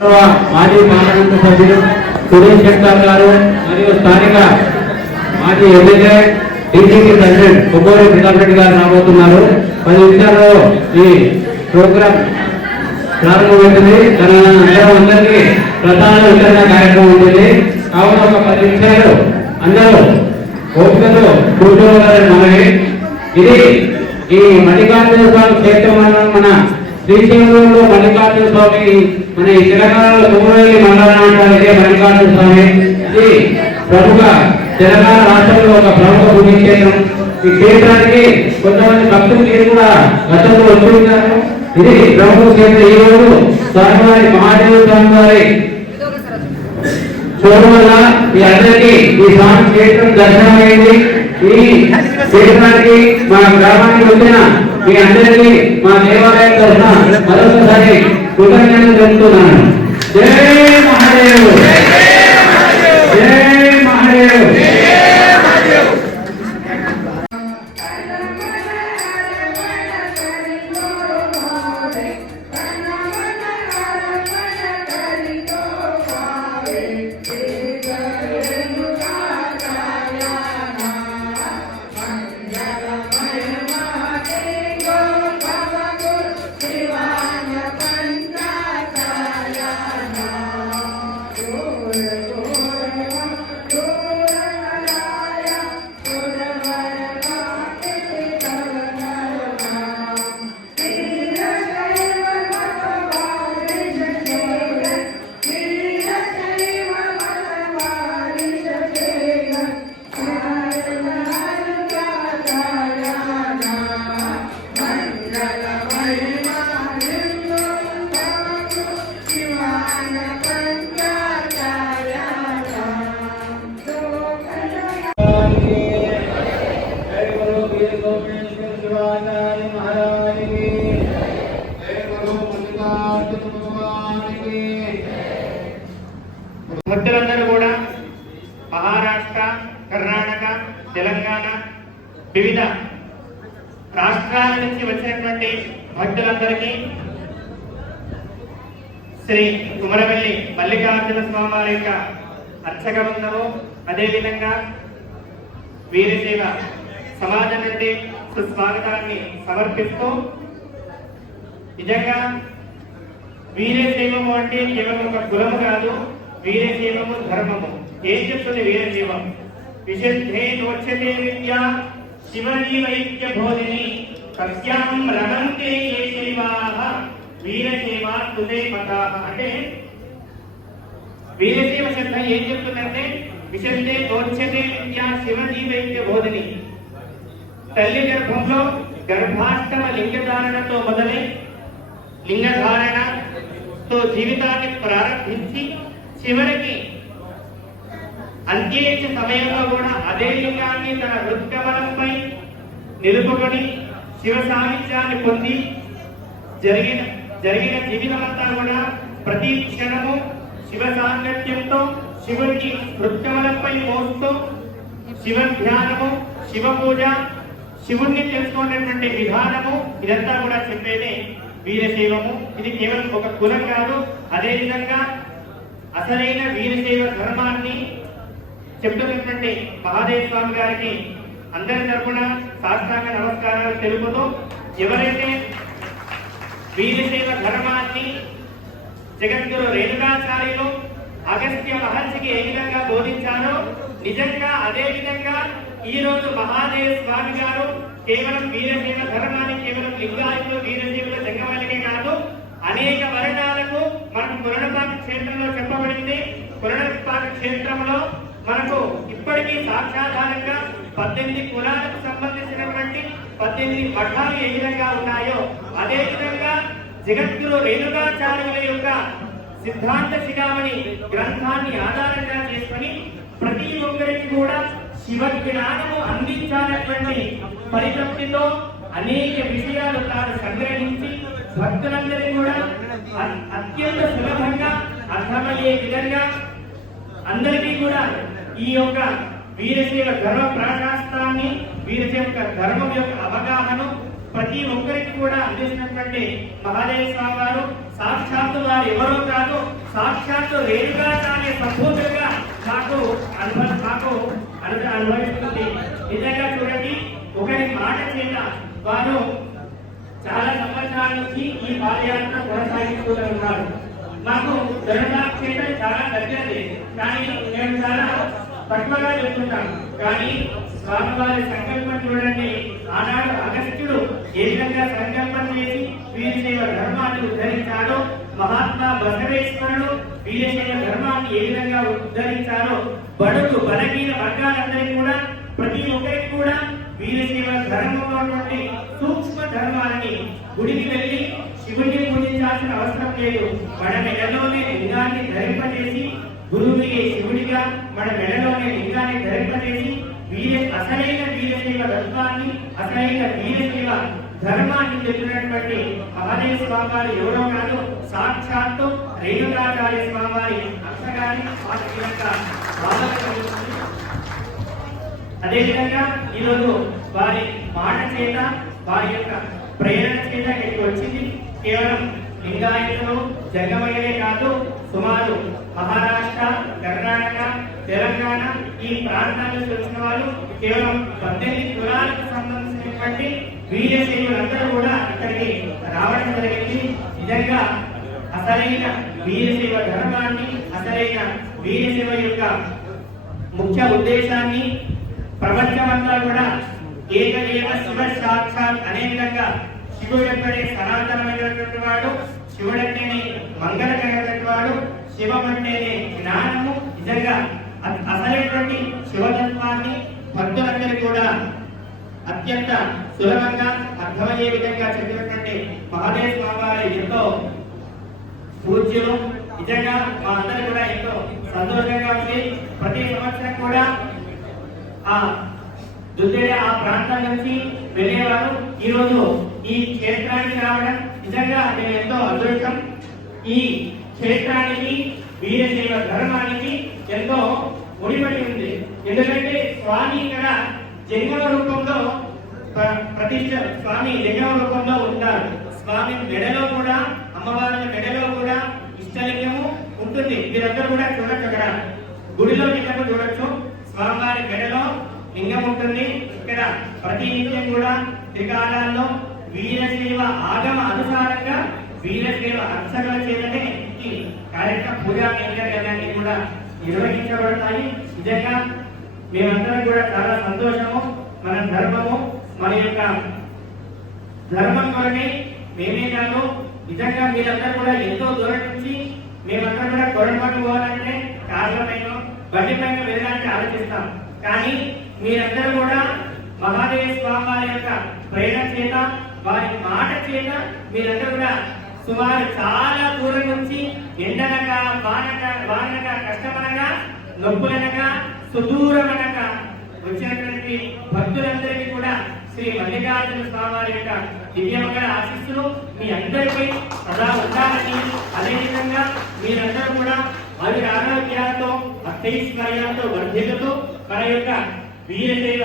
మాజీ పార్లమెంట్ సభ్యులు సురేష్ శంకర్ గారు మరియు స్థానిక మాజీ MLA DCP president Kommuri Pratap Reddy garu రాబోతున్నారు. పది నిమిషాల్లో ఈ ప్రోగ్రామ్ ప్రారంభమవుతుంది. తన అందరం అందరికీ ప్రధాన వితరణ కార్యక్రమం ఉంటుంది. కావున ఒక పది నిమిషాలు అందరూ ఓపికతో కూర్చోవాలని మనవి. ఇది ఈ మల్లికార్జున స్వామి క్షేత్రం మన శ్రీశైలంలో మల్లికార్జున స్వామి మన ఈ తెలంగాణలో కుమ్మవేలి మండలం అంటారు ఇదే మల్లికార్జున స్వామి. ఇది ప్రముఖ తెలంగాణ రాష్ట్రంలో ఒక ప్రముఖ పుణ్యక్షేత్రం ఈ క్షేత్రానికి కొంతమంది భక్తులు మీరు కూడా గతంలో వచ్చుంటారు ఇది ప్రముఖ క్షేత్రం. ఈ రోజు స్వామివారి మహాదేవ స్వామి వారి చూడడం వల్ల మీ అందరికీ ఈ స్వామి క్షేత్రం దర్శనమైంది. ఈ క్షేత్రానికి మా గ్రామానికి వచ్చిన మీ అందరికీ మా దేవాలయం తరఫున మరొకసారి కృతజ్ఞతలు తెలుపుతున్నాను. జై మహాదేవు! జై మహాదేవు! అందరికీ శ్రీ కుమరవెల్లి మల్లికార్జున స్వామి వారి యొక్క అర్చక బృందము అదేవిధంగా వీరసేవ సమాజం నుండి సుస్వాగతాన్ని సమర్పిస్తూ నిజంగా వీరసేవము అంటే కేవలం ఒక కులము కాదు వీరశైవము ధర్మము. ఏం చెప్తుంది వీరసేవం విశుద్ధే నోచ్యతే విద్య శివజీవైక్య బోధిని. సత్యాం రమంతే ఏ శైవాః వీరశైవ తుదే మతాః అంటే వీరశైవ శబ్దం ఏం చెప్తుందంటే విశుద్ధే నోచ్యతే విద్య శివజీవైక్య బోధని. తల్లి గర్భంలో గర్భాష్టమ లింగధారణతో మొదలై లింగధారణతో జీవితాన్ని ప్రారంభించి చివరికి అంత్యేక్ష సమయంలో కూడా అదే లింగాన్ని తన హృత్కమలంపై నిలుపుకొని శివ సాహిత్యాన్ని పొంది జరిగిన జరిగిన జీవితమంతా కూడా ప్రతి క్షణము శివ సాంగత్యంతో శివునికి హృత్కమలంపై మోస్తూ శివ ధ్యానము శివ పూజ శివుణ్ణి తెలుసుకునేటువంటి విధానము ఇదంతా కూడా చెప్పేది వీరశైవము ఇది కేవలం ఒక కులం కాదు అదేవిధంగా అసలైన వీరశైవ ధర్మాన్ని చెప్తున్నటువంటి మహాదేవ స్వామి గారికి అందరి తరపున సాష్టాంగ నమస్కారాలు తెలుపుతూ ఎవరైతే వీరశైవ ధర్మాన్ని జగద్గురు రేణుకాచార్యులు అగస్త్య మహర్షికి ఏ విధంగా బోధించారో నిజంగా అదే విధంగా ఈ రోజు మహాదేవ స్వామి గారు కేవలం వీరశైవ ధర్మాన్ని కేవలం లింగాయులు వీరశైవుల జంగమాలకే కాదు అనేక వర్ణాలకు మనకు పురణపాక క్షేత్రంలో చెప్పబడింది. పురణపాక క్షేత్రంలో మనకు ఇప్పటికీ సాక్షాధారంగా పద్దెనిమిది కులాలకు సంబంధించి పద్దెనిమిది మఠాలు ఏ విధంగా ఉన్నాయో అదే విధంగా జగద్గురు రేణుకాచార్యుల యొక్క సిద్ధాంత శిఖామణి గ్రంథాన్ని ఆధారంగా చేసుకొని ప్రతి ఒక్కరికి కూడా శివ జ్ఞానము అందించాలన్నటువంటి పరితృప్తితో అనేక విషయాలు తాను సంగ్రహించి భక్తులందరినీ కూడా అత్యంత సులభంగా అర్థమయ్యే విధంగా అందరికీ కూడా ఈ యొక్క వీరశైవ ధర్మ ప్రాకాస్తాన్ని వీరి యొక్క ధర్మం యొక్క అవగాహన ప్రతి ఒక్కరికి కూడా అందించినటువంటి మహాదేవ స్వామి వారు. సాక్షాత్తు వారు ఎవరో కాదు సాక్షాత్తు రేణుగా కానీ సంపూర్ణంగా నాకు అనుభవ మాకు అనుభవిస్తుంది. నిజంగా చూడండి ఒకరి మాట చేత వారు చాలా సంవత్సరాల నుంచి ఈ పాదయాత్ర కొనసాగిస్తూ ఉన్నారు. నాకు ధనుర్నాథ్ చేత చాలా దగ్గరది కానీ నేను చాలా తక్కువగా చెప్తుంటాను. కానీ స్వామివారి సంకల్పం చూడండి. ఆనాడు అగస్త్యుడు ఏ విధంగా సంకల్పం చేసి వీరశైవ ధర్మాన్ని ఉద్ధరించాడో మహాత్మా బసవేశ్వరుడు వీరశైవ ధర్మాన్ని ఏ విధంగా ఉద్ధరించారో బడుగు బలహీన వర్గాలందరికీ కూడా ప్రతి ఒక్కరికి కూడా వీరశైవ ధర్మంలో నుండి సూక్ష్మ ధర్మాలని గుడికి వెళ్ళి శివుడిని పూజించాల్సిన అవసరం లేదు. మన మెడలోనే లింగాన్ని ధరింపజేసి గురువుకి శివుడిగా మన మెడలోనే లింగాన్ని ధరింపజేసి అసలైన వీరశైవ ధర్మాన్ని అసలైన వీరశైవ ధర్మాన్ని చెప్పినటువంటి మహాదేవ స్వామి వారు ఎవరో కాదు సాక్షాత్తు రేణుకాచార్య స్వామి వారి అంశగాని యొక్క అదేవిధంగా ఈరోజు వారి మాట చేత వారి యొక్క ప్రేరణ చేత ఇక్కడికి వచ్చింది. కేవలం లింగాయతులు జంగమయ్యే కాదు సుమారు మహారాష్ట్ర కర్ణాటక తెలంగాణ ఈ ప్రాంతాలకు తెలిసిన వాళ్ళు కేవలం పద్దెనిమిది కులాలకు సంబంధించినటువంటి వీరశైవులందరూ కూడా ఇక్కడికి రావడం జరిగింది. నిజంగా అసలైన వీరశైవ ధర్మాన్ని అసలైన వీరశైవ యొక్క ముఖ్య ఉద్దేశాన్ని ప్రపంచమంతా కూడా ఏకదేవ శివ సాక్షాత్ అనే విధంగా శివుడు ఎక్కడే సనాతనమైనటువంటి వాడు శివుడంటేనే అంటేనే మంగళకరమైనటువంటి శివం అంటేనే జ్ఞానము నిజంగా అసలైనటువంటి శివతత్వాన్ని భక్తులందరూ కూడా అత్యంత సులభంగా అర్థమయ్యే విధంగా చెప్పినటువంటి మహాదేవ స్వామివారి ఎంతో పూజ్యులు నిజంగా మా అందరూ కూడా ఎంతో సంతోషంగా ఉంది. ప్రతి సంవత్సరం కూడా ఆ దుద్దేడ ఆ ప్రాంతం నుంచి వెళ్ళేవారు. ఈ రోజు ఈ క్షేత్రానికి రావడం నిజంగా నేను ఎంతో అదృష్టం. ఈ క్షేత్రానికి వీరశైవ ధర్మానికి ఎంతో ముడిపడి ఉంది. ఎందుకంటే స్వామి ఇక్కడ జంగమ రూపంలో ప్రతిష్ట స్వామి జంగమ రూపంలో ఉంటారు. స్వామి మెడలో కూడా అమ్మవారి మెడలో కూడా ఇష్టలింగము ఉంటుంది. మీరందరూ కూడా చూడొచ్చు అక్కడ. గుడిలో లింగము చూడొచ్చు. స్వామివారి మెడలో లింగం ఉంటుంది. ఇక్కడ ప్రతి నిత్యం కూడా త్రికాలాల్లో వీరశైవ ఆగమ అనుసారంగా వీరశైవ అర్చకుల చేతనే ఈ కార్యక్రమ పూజా కేంద్రాలన్నీ కూడా నిర్వహించబడతాయి. నిజంగా మేమందరం కూడా చాలా సంతోషము మన ధర్మము మన యొక్క ధర్మం కొరకే మేమే కాదు నిజంగా మీరందరూ కూడా ఎంతో దూరం నుంచి మేమందరం కూడా కొరపాటు పోవాలంటే కార్ల పైన బండి పైన వెళ్ళడానికి ఆలోచిస్తాం. కానీ మీరందరూ కూడా మహాదేవ స్వామి వారి యొక్క ప్రేరణ చేత వారి మాట చేత మీరందరూ కూడా సుమారు చాలా దూరం నుంచి ఎండనక వానక వానక కష్టమనగా నొప్పులనగా సుదూరమనక వచ్చినటువంటి భక్తులందరికీ కూడా శ్రీ మల్లికార్జున స్వామి యొక్క దివ్యమంగళ ఆశీస్సులు మీ అందరిపై సదా ఉండాలని అదేవిధంగా మీరందరూ కూడా వారి ఆరోగ్యాలతో అత్తైశ్వర్యాలతో వర్ధిల్లుతూ మన యొక్క వీరదేవ